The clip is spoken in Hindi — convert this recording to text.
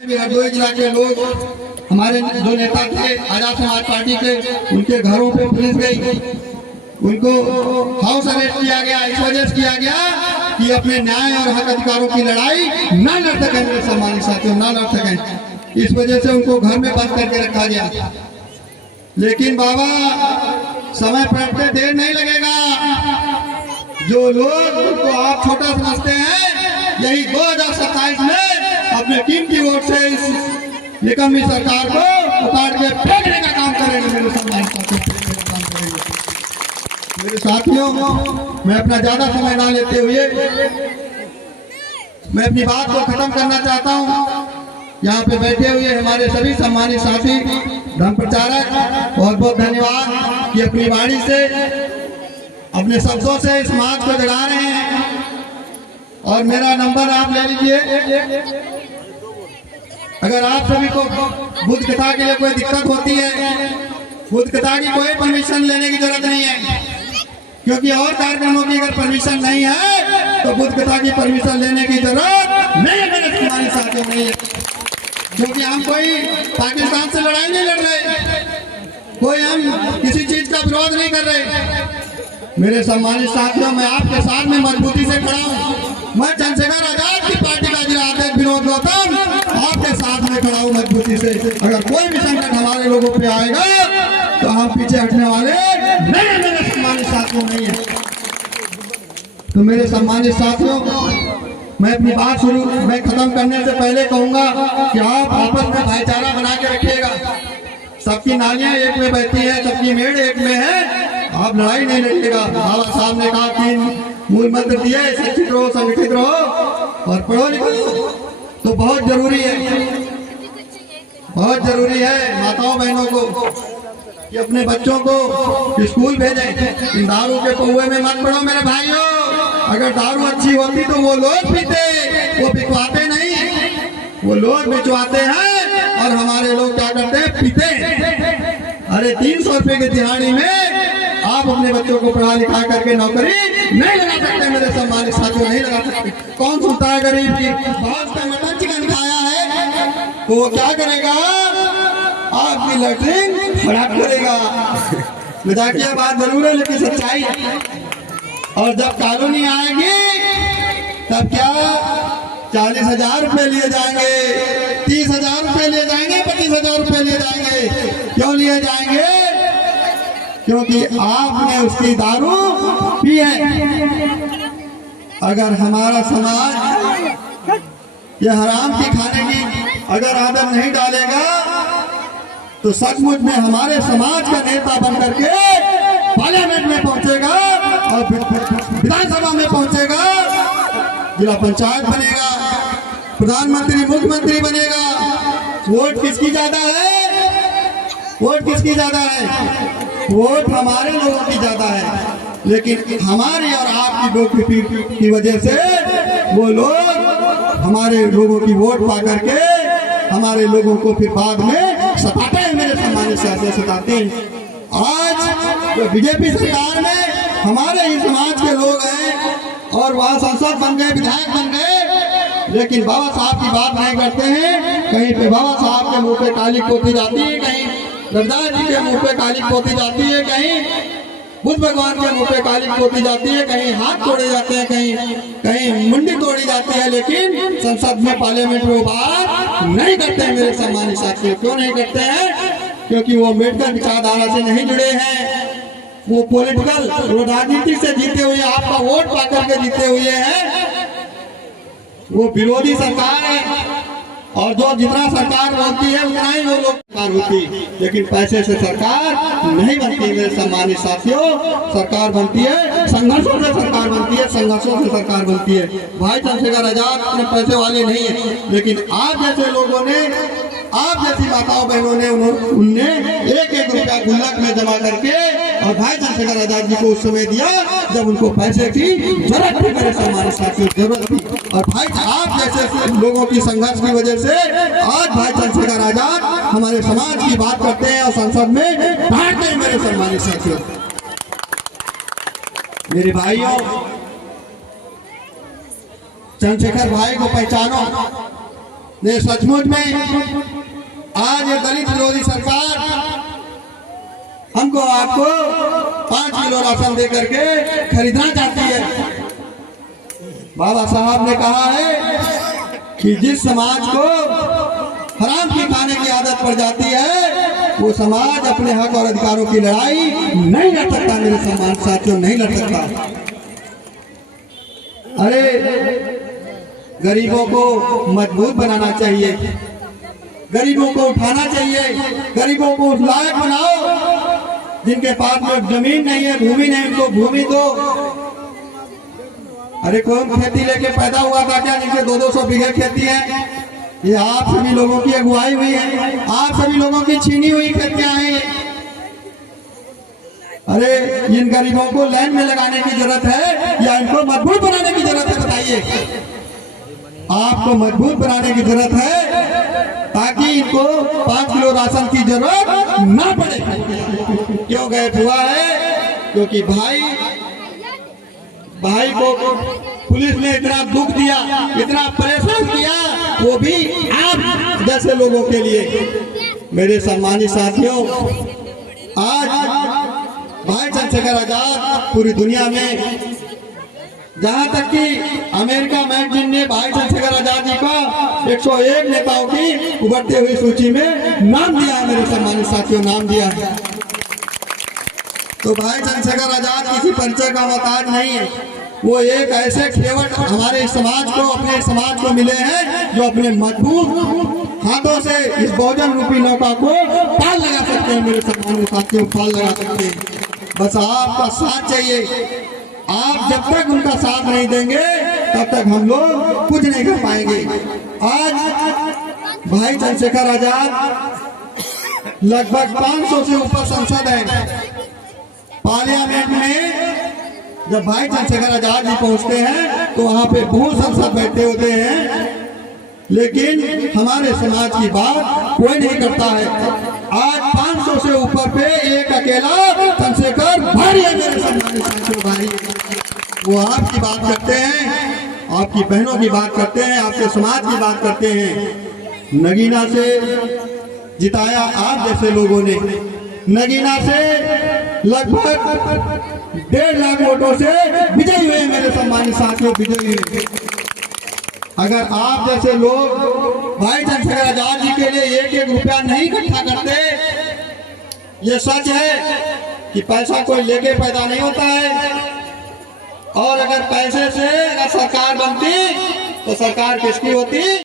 हरदोई जिला के लोग हमारे जो नेता थे आजाद समाज पार्टी के, उनके घरों पे पुलिस गई, उनको हाउस अरेस्ट किया गया। इस वजह से किया गया कि अपने न्याय और हक अधिकारों की लड़ाई न लड़ सकें मेरे सम्मानित साथियों, न लड़ सकें। इस वजह से उनको घर में बंद करके रखा गया। लेकिन बाबा समय पलटते देर नहीं लगेगा। जो लोग उनको आप छोटा समझते हैं, यही 2027 में अपने कीमती वोट से इस निकम्मी सरकार को उतार के फेंकने का काम करेंगे मेरे सम्मानित साथियों, फेंकने का काम करेंगे। मेरे साथियों, मैं अपना ज्यादा समय ना लेते हुए मैं अपनी बात को खत्म करना चाहता हूँ। यहाँ पे बैठे हुए हमारे सभी सम्मानित साथी धर्म प्रचारक, बहुत बहुत धन्यवाद कि अपनी वाणी से अपने शब्दों से इस समाज को जगा रहे हैं। और मेरा नंबर आप ले लीजिए। अगर आप सभी को बुद्ध कथा के लिए कोई दिक्कत होती है, बुद्ध कथा की कोई परमिशन लेने की जरूरत नहीं है, क्योंकि और कार्यक्रमों की अगर परमिशन नहीं है तो बुद्ध कथा की परमिशन लेने की जरूरत नहीं है मेरे सम्मानित साथियों, नहीं है। क्योंकि हम कोई पाकिस्तान से लड़ाई नहीं लड़ रहे, कोई हम किसी चीज का विरोध नहीं कर रहे। मेरे सम्मानित साथियों, मैं आपके साथ में मजबूती से खड़ा हूँ। मैं चंद्रशेखर आजाद की पार्टी का जिला अध्यक्ष विनोद गौतम आपके साथ में खड़ा हूँ मजबूती से। अगर कोई भी संकट हमारे लोगों पे आएगा तो हम पीछे हटने वाले नहीं, मेरे सम्मानित साथियों, नहीं है। तो मेरे सम्मानित साथियों, मैं अपनी बात मैं खत्म करने से पहले कहूंगा कि आप आपस में भाईचारा बना के रखिएगा। सबकी नालियां एक में बहती है, सबकी मेड़ एक में है, आप लड़ाई नहीं लड़िएगा। बाबा साहब ने कहा 3 मूल मंत्र दिए, शिक्षित रहो, संगठित रहो और पढ़ो लिखो। तो बहुत जरूरी है, बहुत जरूरी है माताओं बहनों को कि अपने बच्चों को स्कूल भेजें। दारू के पौए में मत पड़ो मेरे भाइयों। अगर दारू अच्छी होती तो वो लोग पीते, वो बिकवाते नहीं, वो लोग बिचवाते हैं और हमारे लोग क्या करते हैं, पीते। अरे 300 रुपए की दिहाड़ी में आप अपने बच्चों को पढ़ा लिखा करके नौकरी नहीं लगा सकते मेरे सम्मानित साथियों, नहीं लगा सकते। कौन सुनता है गरीब की? बहुत का मटन चिकन खाया है तो वो क्या करेगा, आपकी लैट्रिन खराब करेगा। मजाकिया बात जरूर है लेकिन सच्चाई है। और जब कॉलोनी आएगी तब क्या 40,000 रुपए लिए जाएंगे, 30,000 रुपए लिए जाएंगे, 25,000 रुपए लिए जाएंगे। क्यों लिए जाएंगे? क्योंकि आपने उसकी दारू पी है। अगर हमारा समाज ये हराम की खाने की अगर आदत नहीं डालेगा तो सचमुच में हमारे समाज का नेता बन करके पार्लियामेंट में पहुंचेगा और विधानसभा में पहुंचेगा, जिला पंचायत बनेगा, प्रधानमंत्री मुख्यमंत्री बनेगा। वोट किसकी ज्यादा है? वोट किसकी ज्यादा है? वोट हमारे लोगों की ज्यादा है। लेकिन हमारी और आपकी बेवकूफी की वजह से वो लोग हमारे लोगों की वोट पा करके हमारे लोगों को फिर बाद में सताते हैं मेरे सम्मानित साथियों, सताते हैं। आज जो बीजेपी सरकार में हमारे ही समाज के लोग हैं और वहाँ सांसद बन गए, विधायक बन गए, लेकिन बाबा साहब की बात नहीं करते हैं। कहीं पे बाबा साहब के मुंह पे काली पोती जाती है, कहीं रविदास जी के मुंह पे काली पोती जाती है, कहीं बुद्ध भगवान के मुंह पे काली पोती जाती है, कहीं हाथ तोड़े जाते हैं, कहीं मुंडी तोड़ी जाती है, लेकिन संसद में पार्लियामेंट में बात नहीं करते हैं मेरे सम्मानित साथियों। क्यों नहीं करते हैं? क्योंकि वो अम्बेडकर विचारधारा से नहीं जुड़े हैं। वो पॉलिटिकल, वो राजनीति से जीते हुए, आपका वोट पाकर के जीते हुए हैं। वो विरोधी सरकार है और जो जितना सरकार बनती है उतना ही वो लोग सरकार होती, लेकिन पैसे से सरकार नहीं बनती मेरे सम्मानित साथियों। सरकार बनती है संघर्षों से, सरकार बनती है संघर्षों से सरकार बनती है। भाई चंद्रशेखर आजाद अपने पैसे वाले नहीं है, लेकिन आप जैसे लोगों ने, आप जैसी माताओं बहनों ने उनने 1-1 रुपया गुल्लक में जमा करके और भाई चंद्रशेखर आजाद जी को उस समय दिया जब उनको पैसे की जरूरत थी मेरे सम्मानित साथियों, जरूरत थी। और भाई आप जैसे लोगों की संघर्ष की वजह से आज भाई चंद्रशेखर आजाद हमारे समाज की बात करते हैं और संसद में बैठते हैं मेरे सम्मानित साथियों। मेरे भाइयों, चंद्रशेखर भाई को पहचानो। ने सचमुच में आज ये दलित विरोधी सरकार हमको आपको 5 किलो राशन दे करके खरीदना चाहती है। बाबा साहब ने कहा है कि जिस समाज को हराम की खाने की आदत पड़ जाती है वो समाज अपने हक और अधिकारों की लड़ाई नहीं लड़ सकता। मेरे सम्मान साथियों, नहीं लड़ सकता। अरे गरीबों को मजबूत बनाना चाहिए, गरीबों को उठाना चाहिए, गरीबों को उस लायक बनाओ जिनके पास में जमीन नहीं है, भूमि नहीं, उनको भूमि दो। अरे कौन खेती लेके पैदा हुआ था क्या जिनके 200 बीघे खेती है? ये आप सभी लोगों की अगुवाई हुई है, आप सभी लोगों की छीनी हुई खेतियां हैं। अरे इन गरीबों को लाइन में लगाने की जरूरत है या इनको मजबूत बनाने की जरूरत है? बताइए। आपको मजबूत बनाने की जरूरत है ताकि इनको 5 किलो राशन की जरूरत ना पड़े। क्यों गैप हुआ है? क्योंकि भाई को पुलिस ने इतना दुख दिया, इतना परेशान किया, वो भी आप जैसे लोगों के लिए। मेरे सम्मानित साथियों, आज भाई चंद्रशेखर आजाद पूरी दुनिया में, जहां तक कि अमेरिका मैगजीन ने भाई चंद्रशेखर आजाद जी का 101 नेताओं की उभरती हुई सूची में नाम दिया है। मेरे सम्मानित साथियों, नाम दिया है। तो भाई चंद्रशेखर आजाद किसी परिचय का मोहताज नहीं है। वो एक ऐसे खेवट हमारे समाज को, अपने समाज को मिले हैं जो अपने मजबूत हाथों से इस बहुजन रूपी नौका को पाल लगा सकते हैं। मेरे सम्मानित साथियों, पाल लगा सकते हैं। बस आपका साथ चाहिए। आप जब तक उनका साथ नहीं देंगे तब तक हम लोग कुछ नहीं कर पाएंगे। आज भाई चंद्रशेखर आजाद लगभग 500 से ऊपर सांसद हैं। पार्लियामेंट में जब भाई चंद्रशेखर आजाद जी पहुंचते हैं तो वहां पे बहुत सांसद बैठे होते हैं, लेकिन हमारे समाज की बात कोई नहीं करता है। आज 500 से ऊपर पे एक अकेला चंद्रशेखर भाई है। मेरे सम्मानित साथियों, भाई वो आपकी बात करते हैं, आपकी बहनों की बात करते हैं, आपके समाज की बात करते हैं। नगीना से जिताया आप जैसे लोगों ने, नगीना से लगभग 1.5 लाख वोटों से विजयी हुए। मेरे सम्मानित साथियों, विजयी हुए। अगर आप जैसे लोग भाई चंद्रशेखर आजाद जी के लिए 1-1 रुपया नहीं इकट्ठा करते, ये सच है कि पैसा कोई लेके पैदा नहीं होता है। और अगर पैसे से अगर सरकार बनती तो सरकार किसकी होती?